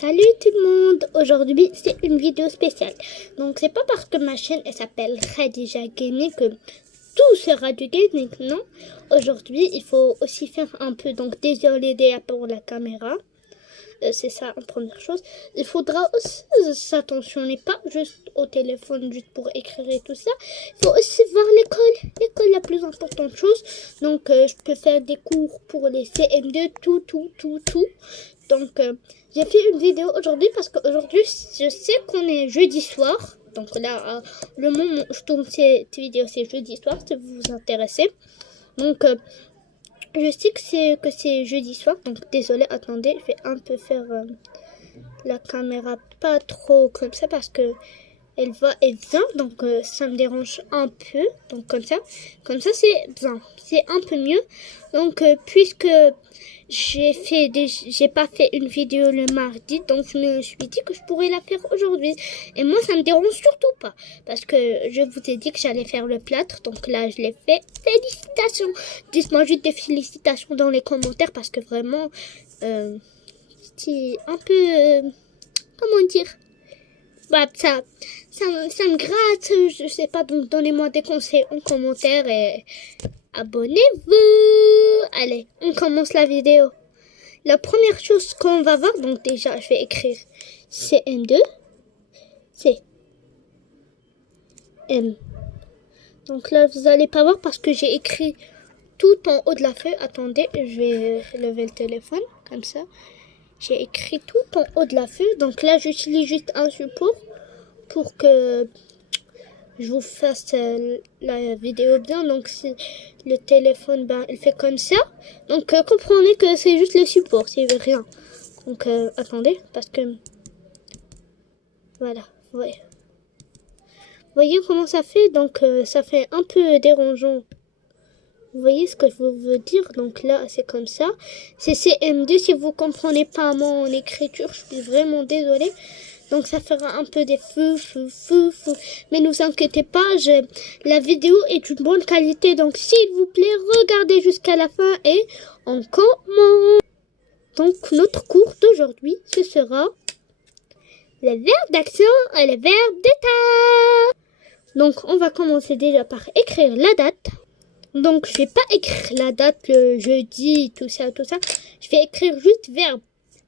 Salut tout le monde, aujourd'hui c'est une vidéo spéciale. Donc c'est pas parce que ma chaîne elle s'appelle Khadija Gaming que tout sera du gaming, non. Aujourd'hui il faut aussi faire un peu, donc désolé déjà pour la caméra. C'est ça en première chose. Il faudra aussi s'attentionner pas juste au téléphone juste pour écrire et tout ça. Il faut aussi voir l'école. L'école la plus importante chose. Donc je peux faire des cours pour les CM2, tout. Donc j'ai fait une vidéo aujourd'hui parce qu'aujourd'hui je sais qu'on est jeudi soir. Donc là le moment où je tourne cette vidéo c'est jeudi soir si vous vous intéressez. Donc je sais que c'est jeudi soir, donc désolé, attendez, je vais un peu faire la caméra pas trop comme ça parce que elle va et vient, donc ça me dérange un peu, donc comme ça c'est bien, c'est un peu mieux. Donc puisque j'ai pas fait une vidéo le mardi, donc je me suis dit que je pourrais la faire aujourd'hui. Et moi ça me dérange surtout pas, parce que je vous ai dit que j'allais faire le plâtre, donc là je l'ai fait. Félicitations, dites-moi juste des félicitations dans les commentaires, parce que vraiment c'est un peu comment dire, bah ça me gratte, je sais pas, donc donnez-moi des conseils en commentaire et abonnez-vous. Allez, on commence la vidéo. La première chose qu'on va voir, donc déjà je vais écrire CM2, CM. Donc là vous allez pas voir parce que j'ai écrit tout en haut de la feuille. Attendez, je vais lever le téléphone comme ça. J'ai écrit tout en haut de la feuille. Donc là j'utilise juste un support pour que je vous fasse la vidéo bien. Donc si le téléphone il fait comme ça, donc comprenez que c'est juste le support, c'est rien. Donc attendez, parce que voilà, ouais. Voyez comment ça fait, donc ça fait un peu dérangeant. Vous voyez ce que je veux dire? Donc là c'est comme ça, c'est CM2. Si vous comprenez pas mon écriture, je suis vraiment désolée. Donc ça fera un peu des feux. Mais ne vous inquiétez pas, la vidéo est d'une bonne qualité. Donc s'il vous plaît, regardez jusqu'à la fin et on commence. Donc notre cours d'aujourd'hui, ce sera le verbe d'action et le verbe d'état. Donc on va commencer déjà par écrire la date. Donc je vais pas écrire la date le jeudi, tout ça. Je vais écrire juste verbe.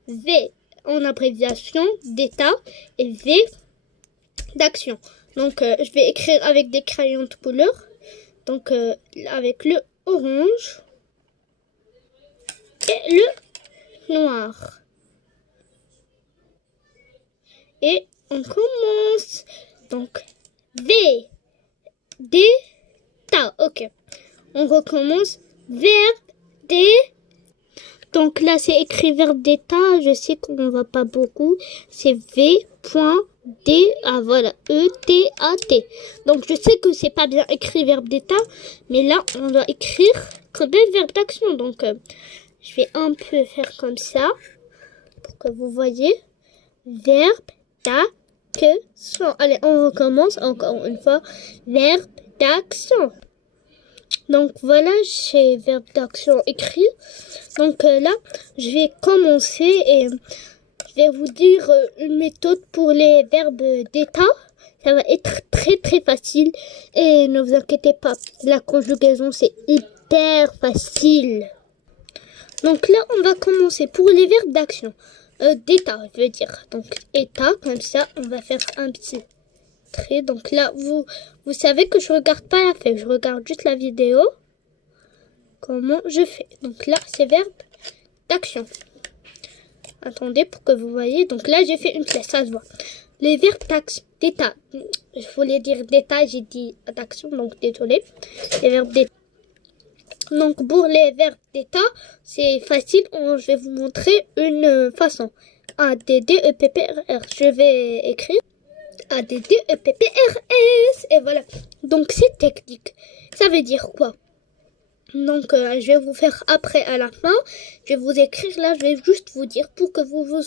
V en abréviation d'état et V d'action. Donc je vais écrire avec des crayons de couleur. Donc avec le orange et le noir. Et on commence. Donc V d'état. Ok. On recommence. Verbe d'état. Donc là, c'est écrit verbe d'état. Je sais qu'on ne voit pas beaucoup. C'est V.D. Ah voilà, E-T-A-T. Donc je sais que c'est pas bien écrit verbe d'état. Mais là, on doit écrire quand même verbe d'action. Donc je vais un peu faire comme ça. Pour que vous voyez. Verbe d'action. Allez, on recommence encore une fois. Verbe d'action. Donc voilà, j'ai verbe d'action écrit. Donc là, je vais commencer et je vais vous dire une méthode pour les verbes d'état. Ça va être très facile et ne vous inquiétez pas, la conjugaison c'est hyper facile. Donc là, on va commencer pour les verbes d'action. D'état, je veux dire. Donc état, comme ça, on va faire un petit trait. Donc là, vous savez que je regarde pas la feuille, je regarde juste la vidéo. Comment je fais. Donc là, c'est verbe d'action. Attendez pour que vous voyez. Donc là, j'ai fait une flèche, ça se voit. Les verbes d'état. Je voulais dire d'état, j'ai dit d'action, donc désolé. Les verbes d'état. Donc pour les verbes d'état, c'est facile. Je vais vous montrer une façon. A-D-D-E-P-P-R-R. Je vais écrire A-D-D-E-P-P-R-S. Et voilà. Donc c'est technique. Ça veut dire quoi? Donc je vais vous faire après à la fin. Je vais vous écrire là, je vais juste vous dire pour que vous en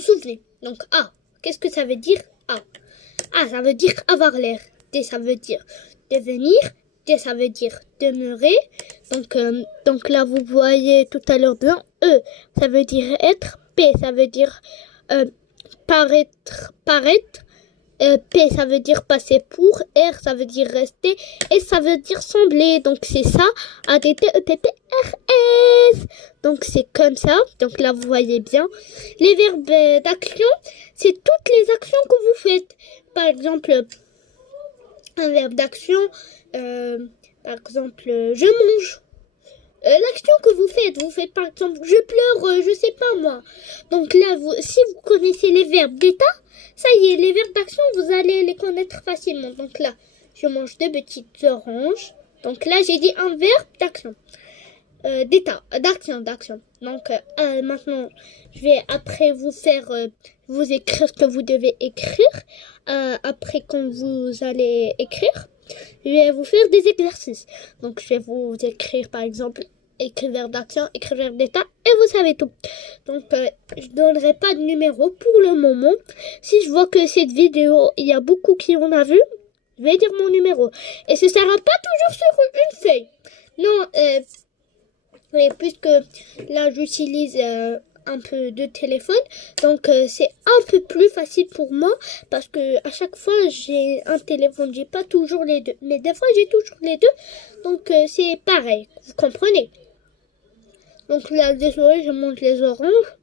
souvenez. Donc A, qu'est-ce que ça veut dire A? A, ça veut dire avoir l'air. D, ça veut dire devenir. D, ça veut dire demeurer. Donc là vous voyez tout à l'heure bien. E, ça veut dire être. P, ça veut dire paraître. P, ça veut dire passer pour. R, ça veut dire rester. S, ça veut dire sembler. Donc, c'est ça. A-D-T-E-P-P-R-S. Donc, c'est comme ça. Donc, là, vous voyez bien. Les verbes d'action, c'est toutes les actions que vous faites. Par exemple, un verbe d'action, par exemple, je mange. L'action que vous faites par exemple, je pleure, je sais pas moi. Donc là, si vous connaissez les verbes d'état, ça y est, les verbes d'action, vous allez les connaître facilement. Donc là, je mange 2 petites oranges. Donc là, j'ai dit un verbe d'action. D'état, d'action. Donc maintenant, je vais après vous écrire ce que vous devez écrire. Après quand vous allez écrire, je vais vous faire des exercices. Donc je vais vous écrire par exemple écrire verbe d'action, écrire verbe d'état et vous savez tout. Donc je donnerai pas de numéro pour le moment. Si je vois que cette vidéo, il y a beaucoup qui en a vu, je vais dire mon numéro. Et ce sera pas toujours sur une feuille. Non, et puisque là j'utilise un peu de téléphone, donc c'est un peu plus facile pour moi parce que à chaque fois j'ai un téléphone, j'ai pas toujours les deux, mais des fois j'ai toujours les deux, donc c'est pareil, vous comprenez. Donc là, désolé, je monte les oranges.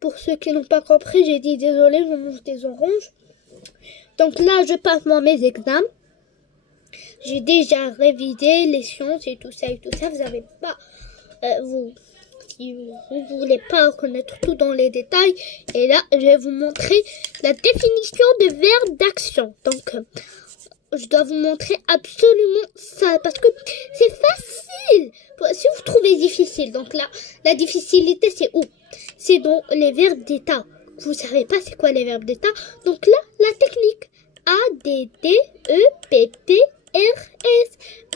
Pour ceux qui n'ont pas compris, j'ai dit désolé, je mange des oranges. Donc là, je passe moi mes examens. J'ai déjà révisé les sciences et tout ça. Vous n'avez pas, si vous voulez pas connaître tout dans les détails. Et là, je vais vous montrer la définition de verbe d'action. Donc, je dois vous montrer absolument ça parce que c'est facile. Si vous trouvez difficile, donc là, la difficulté c'est où? C'est dans les verbes d'état. Vous savez pas c'est quoi les verbes d'état? Donc là, la technique. A-D-D-E-P-P-R-S.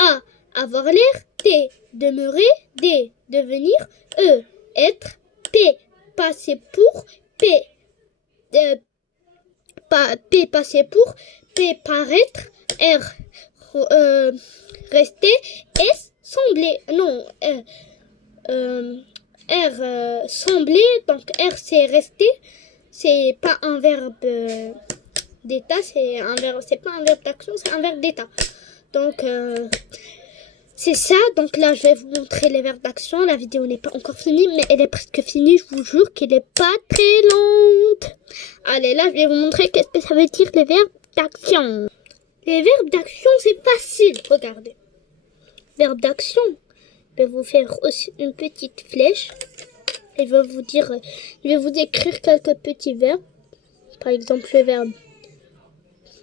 A, avoir l'air. T, demeurer. D, devenir. E, être. P, passer pour. P, passer pour. P, paraître. R, rester. S, sembler. Non, R, sembler. Donc R, c'est rester. C'est pas un verbe d'état, c'est pas un verbe d'action, c'est un verbe d'état. Donc c'est ça. Donc là, je vais vous montrer les verbes d'action. La vidéo n'est pas encore finie, mais elle est presque finie. Je vous jure qu'elle est pas très lente. Allez, là, je vais vous montrer qu'est-ce que ça veut dire les verbes d'action. Les verbes d'action, c'est facile. Regardez. Verbe d'action. Je vais vous faire aussi une petite flèche. Et je vais vous écrire quelques petits verbes. Par exemple, le verbe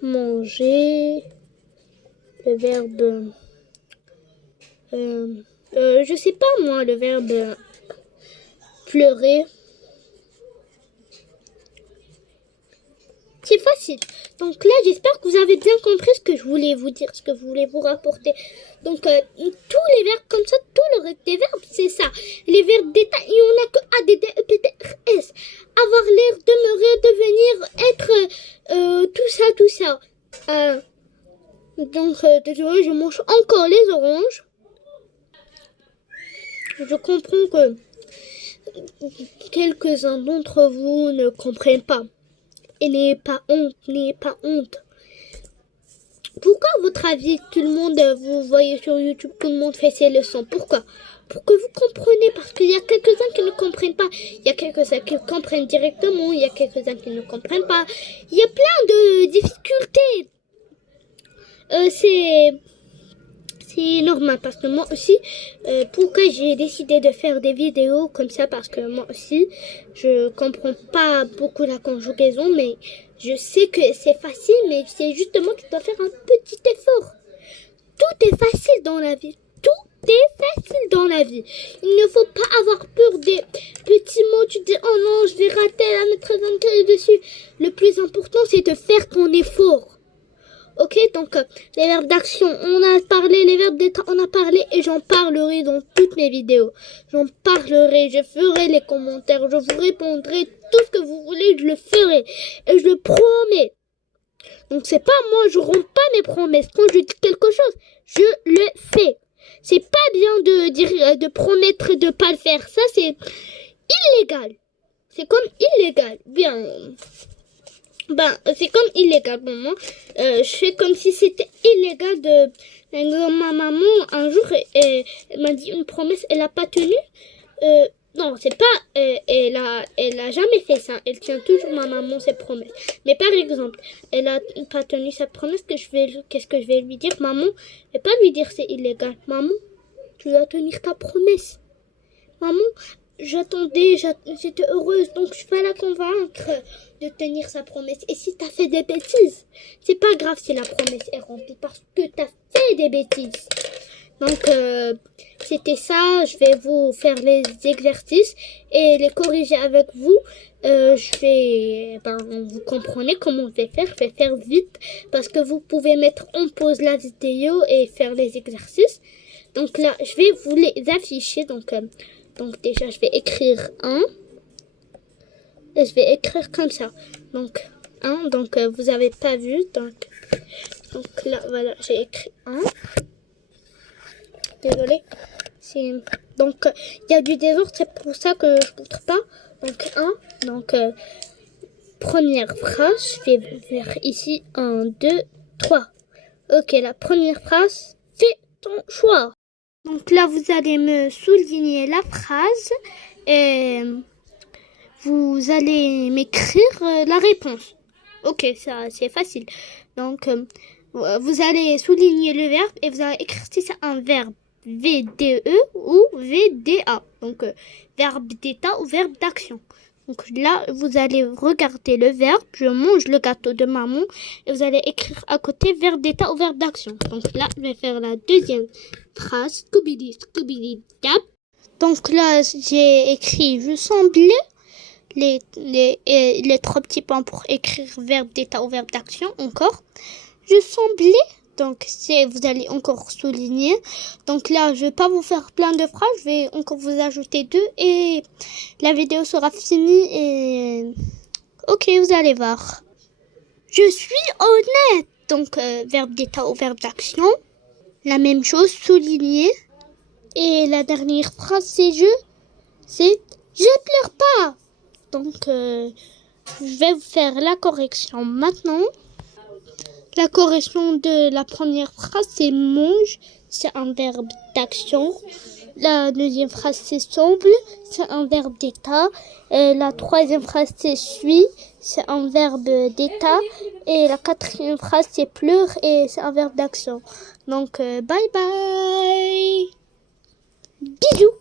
manger. Le verbe... je sais pas moi, le verbe pleurer. C'est facile. Donc là, j'espère que vous avez bien compris ce que je voulais vous dire, ce que je voulais vous rapporter. Donc, tous les verbes comme ça, tout le reste des verbes, c'est ça. Les verbes d'état, il n'y en a que A, D, D, E, P, P, R, S. Avoir l'air, demeurer, devenir, être, tout ça. Donc, désolé, je mange encore les oranges. Je comprends que quelques-uns d'entre vous ne comprennent pas. Et n'ayez pas honte. Pourquoi, à votre avis, tout le monde, vous voyez sur YouTube, tout le monde fait ses leçons? Pourquoi? Pour que vous compreniez, parce qu'il y a quelques-uns qui ne comprennent pas. Il y a quelques-uns qui comprennent directement, il y a quelques-uns qui ne comprennent pas. Il y a plein de difficultés. C'est normal parce que moi aussi, pourquoi j'ai décidé de faire des vidéos comme ça, parce que moi aussi, je comprends pas beaucoup la conjugaison, mais je sais que c'est facile, mais c'est justement que tu dois faire un petit effort. Tout est facile dans la vie. Tout est facile dans la vie. Il ne faut pas avoir peur des petits mots. Tu dis, oh non, je vais rater la maîtresse dessus. Le plus important, c'est de faire ton effort. Ok, donc les verbes d'action, on a parlé, les verbes d'état, on a parlé et j'en parlerai dans toutes mes vidéos. J'en parlerai, je ferai les commentaires, je vous répondrai, tout ce que vous voulez, je le ferai. Et je le promets. Donc c'est pas moi, je romps pas mes promesses. Quand je dis quelque chose, je le fais. C'est pas bien de dire, de promettre de pas le faire. Ça, c'est illégal. C'est comme illégal. Bien. Ben, c'est comme illégal pour moi. Je fais comme si c'était illégal de... Ma maman, un jour, elle m'a dit une promesse, elle a pas tenu. Non, c'est pas... elle a jamais fait ça. Elle tient toujours, ma maman, ses promesses. Mais par exemple, elle a pas tenu sa promesse, qu'est-ce que je vais lui dire? Maman, je vais pas lui dire c'est illégal. Maman, tu dois tenir ta promesse. Maman, j'étais heureuse, donc je vais la convaincre de tenir sa promesse. Et si t'as fait des bêtises, c'est pas grave si la promesse est remplie parce que t'as fait des bêtises. Donc, c'était ça. Je vais vous faire les exercices et les corriger avec vous. Vous comprenez comment je vais faire. Je vais faire vite parce que vous pouvez mettre en pause la vidéo et faire les exercices. Donc là, je vais vous les afficher. Donc déjà, je vais écrire 1. Et je vais écrire comme ça. Donc 1. Donc vous avez pas vu. Donc là, voilà, j'ai écrit 1. Désolée. Donc il y a du désordre, c'est pour ça que je montre pas. Donc 1. Donc première phrase, je vais faire ici 1, 2, 3. Ok, la première phrase, fais ton choix. Donc là, vous allez me souligner la phrase et vous allez m'écrire la réponse. Ok, ça c'est facile. Donc, vous allez souligner le verbe et vous allez écrire si c'est un verbe VDE ou VDA. Donc, verbe d'état ou verbe d'action. Donc là, vous allez regarder le verbe, je mange le gâteau de maman, et vous allez écrire à côté verbe d'état ou verbe d'action. Donc là, je vais faire la deuxième phrase, Scooby-Doo, Scooby-Doo, donc là, j'ai écrit, je semblais, les 3 petits points pour écrire verbe d'état ou verbe d'action, encore. Je semblais, donc vous allez encore souligner. Donc là, je vais pas vous faire plein de phrases, je vais encore vous ajouter 2 et la vidéo sera finie et ok, vous allez voir. Je suis honnête, donc verbe d'état ou verbe d'action. La même chose, souligner. Et la dernière phrase, c'est je pleure pas. Donc je vais vous faire la correction maintenant. La correction de la première phrase, c'est mange, c'est un verbe d'action. La deuxième phrase, c'est semble, c'est un verbe d'état. Et la troisième phrase, c'est suis, c'est un verbe d'état. Et la quatrième phrase, c'est pleure et c'est un verbe d'action. Donc, bye bye. Bisous.